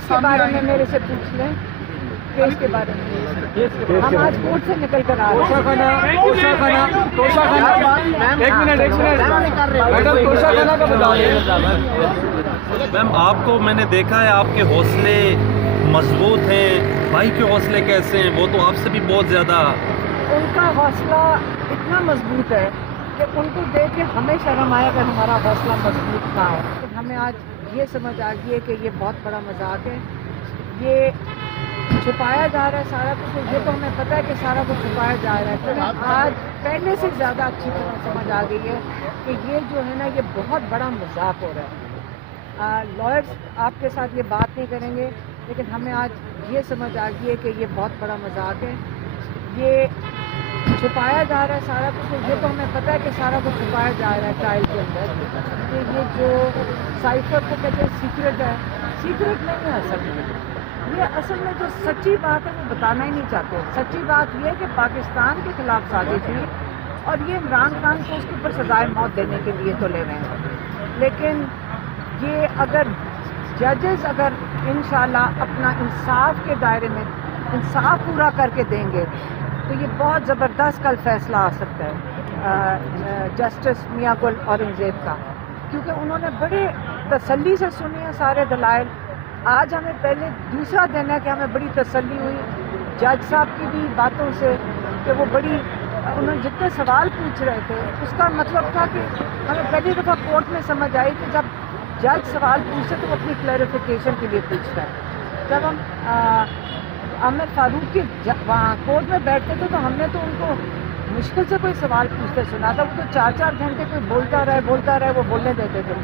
Case के बारे में मेरे से पूछ लें, केस के बारे में। हम आज कोर्ट से निकल कर आ रहे हैं। एक मिनट मैडम, तोशाखाना का बताइए। मैम, आपको मैंने देखा है, आपके हौसले मजबूत हैं, भाई के हौसले कैसे हैं? वो तो आपसे भी बहुत ज़्यादा। उनका हौसला इतना मजबूत है कि उनको देख के हमें शर्म आया कि हमारा हौसला मजबूत था। लेकिन हमें आज ये समझ आ गई है कि ये बहुत बड़ा मजाक है, ये छुपाया जा रहा है सारा कुछ। ये तो हमें पता है कि सारा कुछ छुपाया जा रहा है, लेकिन आज पहले से ज़्यादा अच्छी तरह समझ आ गई है कि ये जो है ना, ये बहुत बड़ा मजाक हो रहा है। लॉयर्स आपके साथ ये बात नहीं करेंगे, लेकिन हमें आज ये समझ आ गई है कि ये बहुत बड़ा मजाक है, ये छुपाया जा रहा है सारा कुछ। ये तो हमें पता है कि सारा कुछ छुपाया जा रहा है ट्रायल के अंदर। कि ये जो साइफर को कहते हैं सीक्रेट है, सीक्रेट नहीं है असल में। ये असल में जो सच्ची बात है वो बताना ही नहीं चाहते। सच्ची बात ये है कि पाकिस्तान के खिलाफ साजिश हुई और ये इमरान खान को उसके ऊपर सजाए मौत देने के लिए तो ले रहे हैं। लेकिन ये अगर जजेस अगर इंशाल्लाह अपना इंसाफ के दायरे में इंसाफ पूरा करके देंगे तो ये बहुत ज़बरदस्त कल फैसला आ सकता है जस्टिस मियां गुल औरंगज़ेब का, क्योंकि उन्होंने बड़े तसल्ली से सुने हैं सारे दलाइल। आज हमें पहले दूसरा दिन है कि हमें बड़ी तसल्ली हुई जज साहब की भी बातों से कि वो बड़ी उन्होंने जितने सवाल पूछ रहे थे उसका मतलब था कि हमें पहली दफ़ा कोर्ट में समझ आई कि जब जज सवाल पूछे तो वो अपनी क्लैरिफिकेशन के लिए पूछता है। जब हम आमिर फारूक के वहाँ कोर्ट में बैठते थे तो हमने तो उनको मुश्किल से कोई सवाल पूछते सुना था। वो तो 4-4 घंटे कोई बोलता रहे वो बोलने देते थे।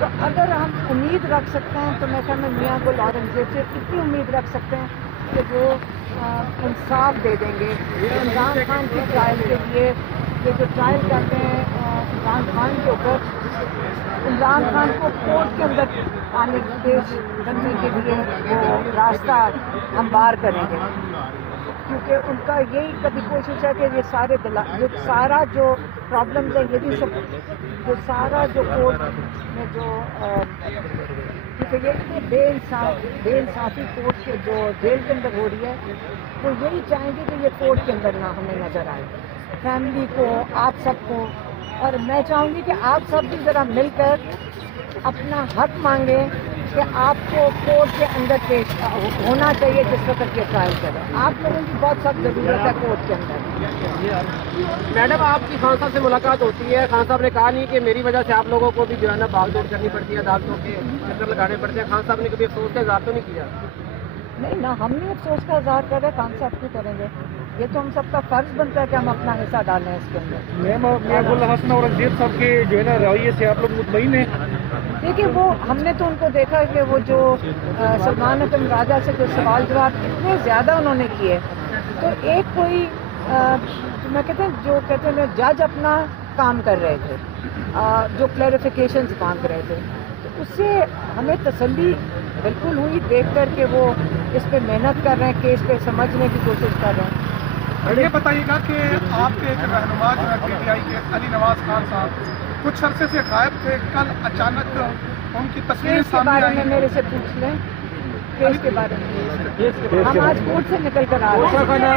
तो अगर हम उम्मीद रख सकते हैं तो मैं कहना मियां गुल औरंगज़ेब से इतनी उम्मीद रख सकते हैं कि वो इंसाफ दे देंगे इमरान खान की ट्रायल के लिए। ये जो ट्रायल करते हैं इमरान खान के ऊपर, इमरान खान को कोर्ट के अंदर आने पेश करने के लिए वो रास्ता हमवार करेंगे, क्योंकि उनका यही कभी कोशिश है कि ये सारे जो सारा जो प्रॉब्लम्स है ये भी सब जो सारा जो कोर्ट में जो क्योंकि ये बेइंसाफ़ी कोर्ट के जो जेल के अंदर हो रही है वो यही चाहेंगे कि ये कोर्ट के अंदर ना हमें नज़र आए, फैमिली को, आप सबको। और मैं चाहूँगी कि आप सब भी ज़रा मिलकर अपना हक मांगें कि आपको कोर्ट के अंदर पेश होना चाहिए जिस वक्त ये ट्रायल करें। आप लोगों की बहुत सख्त ज़रूरत है कोर्ट के अंदर। मैडम, आपकी खान साहब से मुलाकात होती है, खान साहब ने कहा नहीं कि मेरी वजह से आप लोगों को भी जो है ना भाग दौड़ करनी पड़ती है, अदालतों के चक्कर लगाने पड़ते हैं। खान साहब ने कभी अफसोस का इजहार तो नहीं किया? नहीं ना, हमने अफसोस का इजहार कर रहे, खान साहब क्यों करेंगे? ये तो हम सबका फर्ज बनता है कि हम अपना हिस्सा डालें इसके अंदर। मियां हसन औरंगज़ेब साहब के जो है ना रवैये से आप लोग मुतमईन हैं? देखिए, वो हमने तो उनको देखा कि वो जो सलमान अकरम राजा से जो सवाल जवाब इतने ज़्यादा उन्होंने किए, तो एक कोई मैं कहते हैं जो कहते हैं जज अपना काम कर रहे थे, जो क्लैरिफिकेशंस मांग रहे थे, तो उससे हमें तसल्ली बिल्कुल हुई देख कर के वो इस पे मेहनत कर रहे हैं, केस पे समझने की कोशिश कर रहे हैं। ये बताइएगा कि आपके एक रहनुमा जो है PTI के अली नवाज खान साहब कुछ अरसे से गायब थे, कल अचानक उनकी तस्वीरें केस के बारे में मेरे से पूछ लें, केस के बारे में। हम आज कोर्ट से निकल कर आ रहे हैं।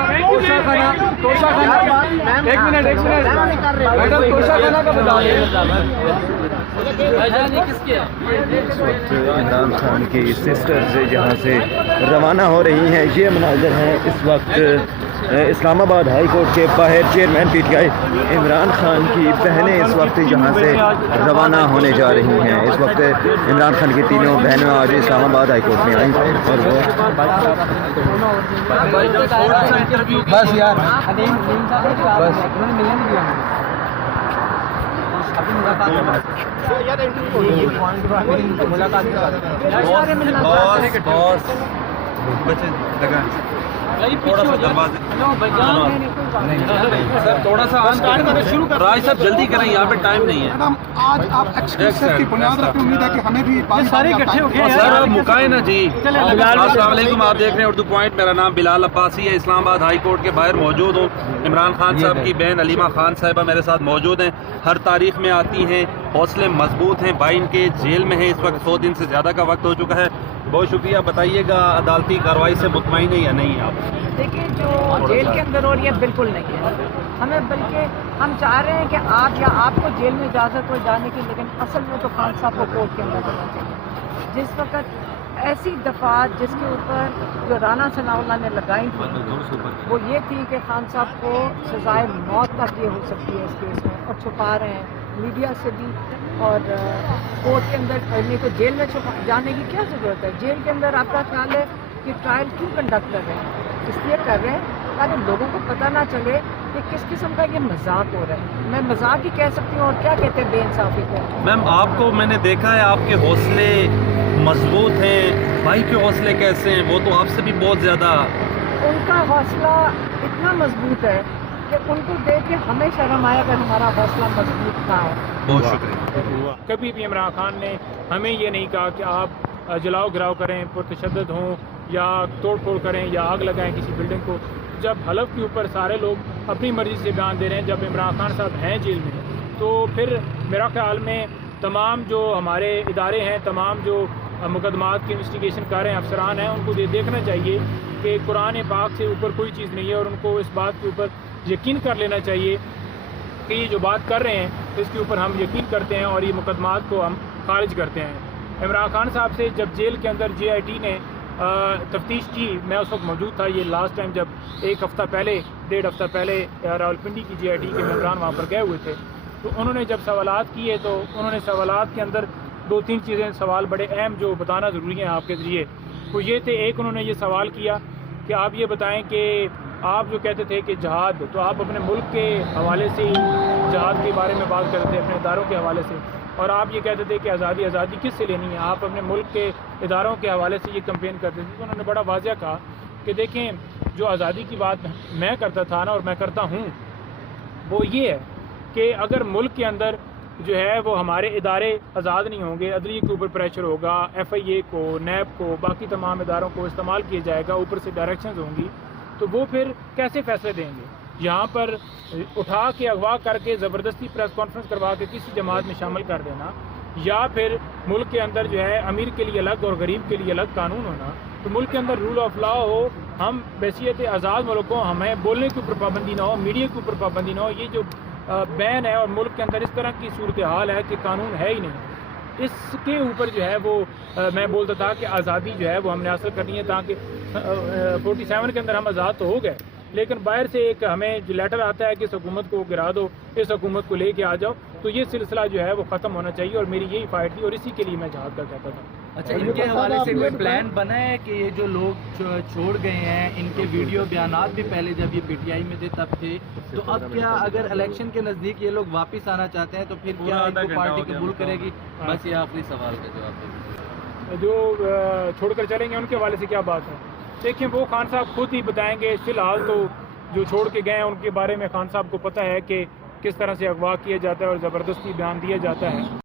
एक मिनट मैडम, तोशाखाना का बताइए। इमरान खान की सिस्टर्स जहाँ से रवाना हो रही हैं, ये मनाज़र हैं इस वक्त इस्लामाबाद हाई कोर्ट के बाहर। चेयरमैन PTI इमरान खान की बहनें इस वक्त यहाँ से रवाना होने जा रही हैं। इस वक्त इमरान खान की तीनों बहनें आज इस्लामाबाद हाई कोर्ट में आई और वो बस यार थोड़ा सा दरवाजे सर थोड़ा सा शुरू कर राज साहब, जल्दी करें, यहाँ पे टाइम नहीं है। मैडम, आज आप एक्सक्लूसिव की बुनियाद रखते, उम्मीद है कि हमें भी सारे इकट्ठे हो गए सर मुकाए ना जी। अस्सलाम वालेकुम, आप देख रहे हैं उर्दू पॉइंट। मेरा नाम बिलाल अब्बासी है, इस्लामाबाद हाई कोर्ट के बाहर मौजूद हूँ। इमरान खान साहब की बहन अलीमा खान साहिबा मेरे साथ मौजूद हैं, हर तारीख में आती हैं, हौसले मजबूत हैं। भाई इनके जेल में है इस वक्त, 100 दिन से ज़्यादा का वक्त हो चुका है। بہت شکریہ. بتائیے گا عدالتی کارروائی سے مطمئن ہے یا نہیں آپ؟ دیکھیے جو جیل کے اندر ہو رہی ہے بالکل نہیں ہے. ہمیں بلکہ ہم چاہ رہے ہیں کہ آپ کو جیل میں اجازت ہو جانے کی، لیکن اصل میں تو خان صاحب کو کورٹ کے اندر ہونا چاہیے. جس وقت ایسی دفعات جس کے اوپر جو رانا ثناء اللہ نے لگائی تھی وہ یہ تھی کہ خان صاحب کو سزائے موت تک یہ ہو سکتی ہے اس کیس میں، اور چھپا رہے ہیں میڈیا سے بھی. اور کورٹ کے اندر پڑھنے کو جیل میں جانے کی کیا ضرورت ہے؟ جیل کے اندر آپ کا خیال ہے کہ ٹرائل کیوں کنڈکٹ کر رہے ہیں؟ اس لیے کر رہے ہیں تاکہ لوگوں کو پتہ نہ چلے کہ کس قسم کا یہ مذاق ہو رہا ہے. میں مذاق ہی کہہ سکتی ہوں، اور کیا کہتے ہیں بے انصافی کو. میم آپ کو میں نے دیکھا ہے آپ کے حوصلے مضبوط ہیں، بھائی کے حوصلے کیسے ہیں؟ وہ تو آپ سے بھی بہت زیادہ. ان کا حوصلہ اتنا مضبوط ہے کہ ان کو دیکھ کے ہمیں شرم آیا کہ ہمارا حوصلہ مضبوط تھا. بہت شکریہ. کبھی بھی عمران خان نے ہمیں یہ نہیں کہا کہ آپ جلاؤ گراؤ کریں، پرتشدد ہوں یا توڑ پھوڑ کریں یا آگ لگائیں کسی بلڈنگ کو. جب حلف کے اوپر سارے لوگ اپنی مرضی سے بیان دے رہے ہیں، جب عمران خان صاحب ہیں جیل میں، تو پھر میرا خیال میں تمام جو ہمارے ادارے ہیں، تمام جو مقدمات کی انویسٹیگیشن کر رہے ہیں افسران ہیں، ان کو یہ دیکھنا چاہیے کہ قرآن پاک سے اوپر کوئی چیز نہیں ہے، اور ان کو اس بات کے اوپر یقین کر لینا چاہیے کہ یہ جو بات کر رہے ہیں اس کے اوپر ہم یقین کرتے ہیں اور یہ مقدمات کو ہم خارج کرتے ہیں. عمران خان صاحب سے جب جیل کے اندر JIT نے تفتیش کی، میں اس وقت موجود تھا. یہ لاسٹ ٹائم جب 1 ہفتہ پہلے 1.5 ہفتہ پہلے راولپنڈی کی JIT کے ممبران وہاں پر گئے ہوئے تھے، تو انہوں نے جب سوالات کیے تو انہوں نے سوالات کے اندر 2-3 چیزیں سوال بڑے اہم جو بتانا ضروری ہیں آپ کے ذریعے. وہ یہ تھے، ایک انہوں نے یہ سوال کیا کہ آپ یہ بتائیں کہ آپ جو کہتے تھے کہ جہاد، تو آپ اپنے ملک کے حوالے سے ہی جہاد کے بارے میں بات کرتے تھے، اپنے اداروں کے حوالے سے، اور آپ یہ کہتے تھے کہ آزادی کس سے لینی ہے، آپ اپنے ملک کے اداروں کے حوالے سے یہ کمپین کرتے تھے. تو انہوں نے بڑا واضح کہا کہ دیکھیں جو آزادی کی بات میں کرتا تھا نا، اور میں کرتا ہوں، وہ یہ ہے کہ اگر ملک کے اندر جو ہے وہ ہمارے ادارے آزاد نہیں ہوں گے، عدلیہ کے اوپر پریشر ہوگا، FIA کو، نیب کو، باقی تمام اداروں کو استعمال کیا جائے گا، اوپر سے ڈائریکشنز ہوں گی، تو وہ پھر کیسے فیصلے دیں گے؟ یہاں پر اٹھا کے اغوا کر کے زبردستی پریس کانفرنس کروا کے کسی جماعت میں شامل کر دینا، یا پھر ملک کے اندر جو ہے امیر کے لیے الگ اور غریب کے لیے الگ قانون ہونا. تو ملک کے اندر رول آف لا ہو، ہم بحیثیت آزاد ملک ہوں، ہمیں بولنے کے اوپر پابندی نہ ہو، میڈیا کے اوپر پابندی نہ ہو. یہ جو بین ہے اور ملک کے اندر اس طرح کی صورتحال ہے کہ قانون ہے ہی نہیں، اس کے اوپر جو ہے وہ میں بولتا تھا کہ آزادی جو ہے وہ ہم نے حاصل کرنی ہے، تاکہ 47 کے اندر ہم آزاد تو ہو گئے، لیکن باہر سے ایک ہمیں جو لیٹر آتا ہے کہ اس حکومت کو گرا دو، اس حکومت کو لے کے آ جاؤ، تو یہ سلسلہ جو ہے وہ ختم ہونا چاہیے، اور میری یہی فائٹ تھی اور اسی کے لیے میں جہاد کا کہتا تھا. اچھا، ان کے حوالے سے کوئی پلان بنا ہے کہ یہ جو لوگ چھوڑ گئے ہیں، ان کے ویڈیو بیانات بھی پہلے جب یہ PTI میں تھے تب تھے، تو اب کیا اگر الیکشن کے نزدیک یہ لوگ واپس آنا چاہتے ہیں تو پھر کیا ان کو پارٹی قبول کرے گی؟ بس یہ آخری سوال کا جواب دیں. جو چھوڑ کر چلیں گے ان کے حوالے سے کیا بات ہے؟ دیکھیں وہ خان صاحب خود ہی بتائیں گے. فی الحال تو جو چھوڑ کے گئے ہیں ان کے بارے میں خان صاحب کو پتہ ہے کہ کس طرح سے اغوا کیا جاتا ہے اور زبردستی بیان دیا جاتا ہے.